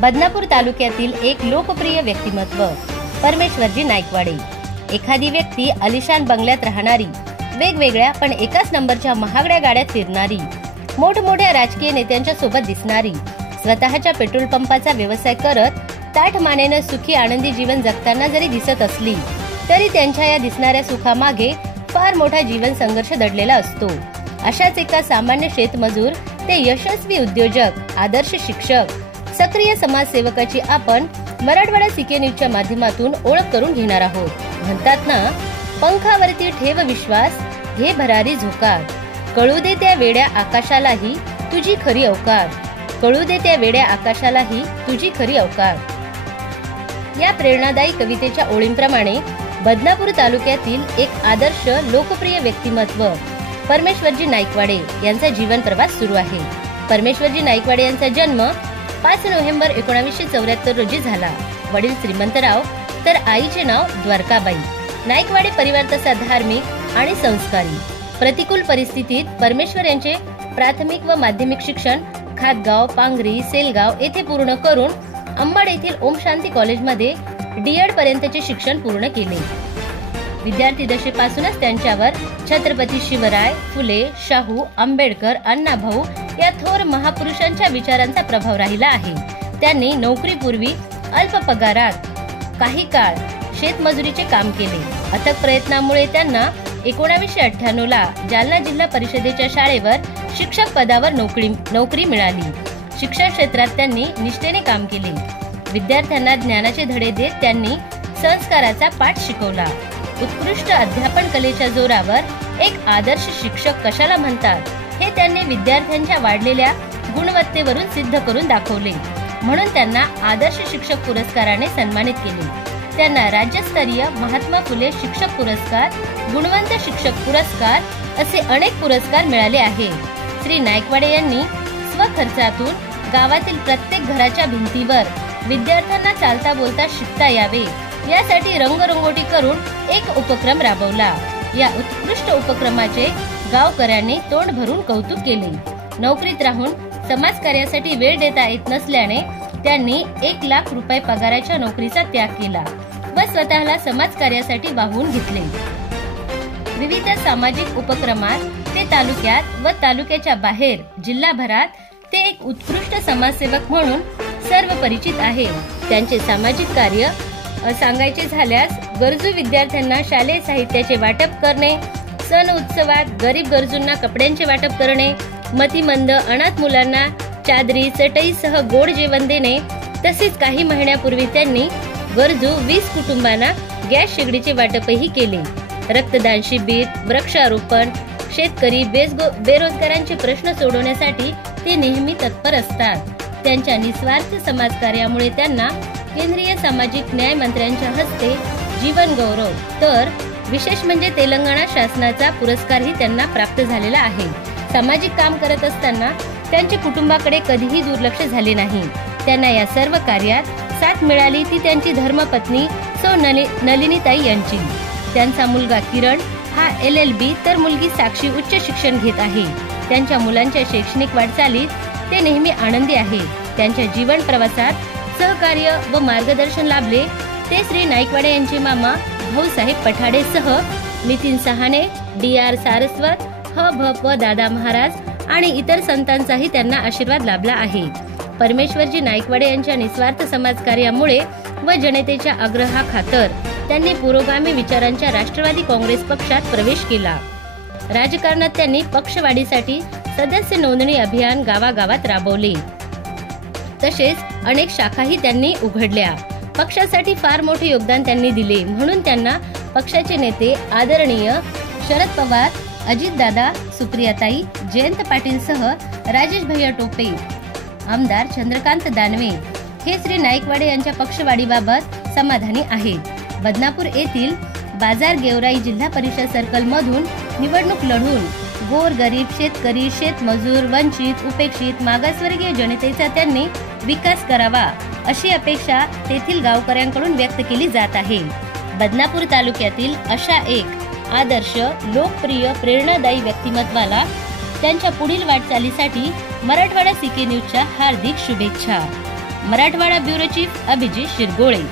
बदनापूर तालुक्यातील एक लोकप्रिय व्यक्तिमत्व परमेश्वरजी नाईकवाडे। एखादी व्यक्ती आलिशान बंगल्यात राहणारी, वेगवेगळ्या पण एकाच नंबरच्या महागड्या गाड्यात फिरणारी, मोठमोठ्या राजकीय नेत्यांच्या सोबत दिसणारी, स्वतःच्या पेट्रोल पंपाचा व्यवसाय करत ताठ मानेनं सुखी आनंदी जीवन जगताना जरी दिसत असली तरी त्यांच्या या दिसणाऱ्या सुखामागे फार मोठा जीवन संघर्ष दडलेला असतो। अशाच एका सामान्य शेतमजूर ते यशस्वी उद्योजक, आदर्श शिक्षक, सक्रिय समाजसेवकाची आपण मराठवाडा सीके न्यूजच्या माध्यमातून ओळख करून घेणार आहोत। म्हणतात ना, पंखावरती ठेव विश्वास, घे भरारी झोकार, कळू दे त्या वेड्या आकाशालाही तुझी खरी अवकार, कळू दे त्या वेड्या आकाशालाही तुझी खरी अवकार। या प्रेरणादायी कवितेच्या ओळींप्रमाणे बदनापूर तालुक्यातील एक आदर्श लोकप्रिय व्यक्तिमत्व परमेश्वरजी नाईकवाडे यांचा जीवन प्रवास सुरू आहे। परमेश्वरजी नाईकवाडे यांचा जन्म 5 नोव्हेंबर 1974 रोजी झाला। वडील श्रीमंतराव तर आईचे नाव द्वारकाबाई। नाईकवाडे परिवार तसा धार्मिक आणि संस्कारी। प्रतिकूल परिस्थितीत परमेश्वर यांचे प्राथमिक व माध्यमिक शिक्षण खातगाव, पांगरी, सेलगाव येथे पूर्ण करून अंबड येथील ओम शांती कॉलेजमध्ये डी.एड. पर्यंतचे शिक्षण पूर्ण केले। विद्यार्थी दशेपासूनच त्यांच्यावर छत्रपती शिवराय, फुले, शाहू, आंबेडकर, अण्णाभाऊ या थोर महापुरुषांच्या विचारांचा प्रभाव राहिला आहे। त्यांनी नोकरीपूर्वी अल्प पगारात काही काळ शेतमजुरीचे काम केले। अथक प्रयत्नामुळे त्यांना 1998 ला जालना जिल्हा परिषदेच्या शाळेवर शिक्षक पदावर नोकरी मिळाली। शिक्षण क्षेत्रात त्यांनी निष्ठेने काम केले। विद्यार्थ्यांना ज्ञानाचे धडे देत त्यांनी संस्काराचा पाठ शिकवला। उत्कृष्ट अध्यापन कलेच्या जोरावर एक आदर्श शिक्षक कशाला म्हणतात हे त्यांनी विद्यार्थ्यांच्या वाढलेल्या गुणवत्तेवरून सिद्ध करून दाखवले। म्हणून त्यांना आदर्श शिक्षक पुरस्काराने सन्मानित केले। त्यांना राज्यस्तरीय महात्मा फुले शिक्षक पुरस्कार, गुणवंत शिक्षक पुरस्कार असे अनेक पुरस्कार मिळाले आहे। श्री नाईकवाडे यांनी स्वखर्चातून गावातील प्रत्येक घराच्या भिंतीवर विद्यार्थ्यांना चालता बोलता शिकता यावे यासाठी रंगरंगोटी करून एक उपक्रम राबवला। या उत्कृष्ट उपक्रमाचे गावकऱ्यांनी तोंड भरून कौतुक केले। नोकरीत राहून समाजकार्यासाठी वेळ देता येत नसल्याने त्यांनी 1 लाख रुपये पगाराच्या नोकरीचा त्याग केला व स्वतःला समाजकार्यासाठी वाहून घेतले। विविध सामाजिक उपक्रमात ते तालुक्यात व तालुक्याच्या बाहेर जिल्हाभरात ते एक उत्कृष्ट समाजसेवक म्हणून सर्व परिचित आहे। त्यांचे सामाजिक कार्य सांगायचे झाल्यास गरजू विद्यार्थ्यांना शालेय साहित्याचे वाटप करणे, सण उत्सवात गरीब गरजूंना कपड्यांचे वाटप करणे, मतिमंद अनाथ मुलांना चादरी चटईसह गोड जेवण देणे, तसेच काही महिन्यापूर्वी त्यांनी गरजू 20 कुटुंबांना गॅस शेगडीचे वाटपही केले। रक्तदान शिबिर, वृक्षारोपण, शेतकरी बेरोजगारांचे प्रश्न सोडवण्यासाठी ते नेहमी तत्पर असतात। त्यांच्या निस्वार्थ समाजकार्यामुळे त्यांना केंद्रीय सामाजिक न्याय मंत्र्यांच्या हस्ते जीवन गौरव तर विशेष म्हणजे तेलंगणा शासनाचा पुरस्कारही त्यांना प्राप्त झालेला आहे। सामाजिक काम करत असताना त्यांच्या कुटुंबाकडे कधीही दुर्लक्ष झाले नाही। त्यांना या सर्व कार्यात साथ मिळाली ती त्यांची धर्मपत्नी सौ नलिनीताई यांची। त्यांचा मुलगा किरण हा LLB तर मुलगी साक्षी उच्च शिक्षण घेत आहे। त्यांच्या मुलांच्या शैक्षणिक वाटचालीत ते नेहमी आनंदी आहे। त्यांच्या जीवन प्रवासात सहकार्य व मार्गदर्शन लाभले ते श्री नाईकवाडे यांचे मामा भाऊसाहेब पठाडे सह नितीन सहाने, DR सारस्वत, ह.भ.प. दादा महाराज आणि इतर संतांचाही त्यांना आशीर्वाद लाभला आहे। परमेश्वरजी नाईकवाडे यांच्या निस्वार्थ समाजकार्यामुळे व जनतेच्या आग्रहाखातर त्यांनी पुरोगामी विचारांच्या राष्ट्रवादी काँग्रेस पक्षात प्रवेश केला। राजकारणात त्यांनी पक्षवाढीसाठी सदस्य नोंदणी अभियान गावागावात राबवले। तसेच अनेक शाखाही त्यांनी उघडल्या। पक्षासाठी फार मोठे योगदान त्यांनी दिले म्हणून त्यांना पक्षाचे नेते आदरणीय शरद पवार, अजितदादा, सुप्रियाताई, जयंत पाटील सह राजेश भैया टोपे, आमदार चंद्रकांत दानवे हे श्री नाईकवाडे यांच्या पक्षवाढीबाबत समाधानी आहेत। बदनापूर येथील बाजार गेवराई जिल्हा परिषद सर्कल मधून निवडणूक लढून गोर गरीब शेतकरी, शेतमजूर, वंचित, उपेक्षित, मागासवर्गीय जनतेचा त्यांनी विकास करावा अशी अपेक्षा तेथील गावकऱ्यांकडून व्यक्त केली जात आहे। बदनापूर तालुक्यातील अशा एक आदर्श, लोकप्रिय, प्रेरणादायी व्यक्तिमत्वाला त्यांच्या पुढील वाटचालीसाठी मराठवाडा सीके न्यूजच्या हार्दिक शुभेच्छा। Marathwada bureau chief Abhijit शिरगोळे।